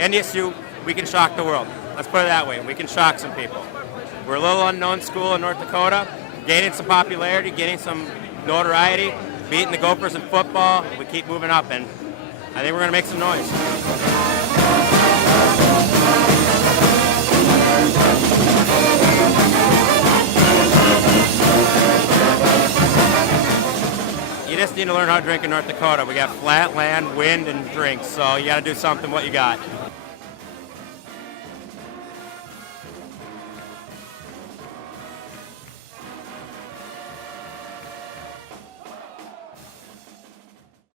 NDSU, we can shock the world. Let's put it that way. We can shock some people. We're a little unknown school in North Dakota, gaining some popularity, gaining some notoriety, beating the Gophers in football. We keep moving up, and I think we're going to make some noise. You just need to learn how to drink in North Dakota. We got flat land, wind, and drinks, so you got to do something what you got.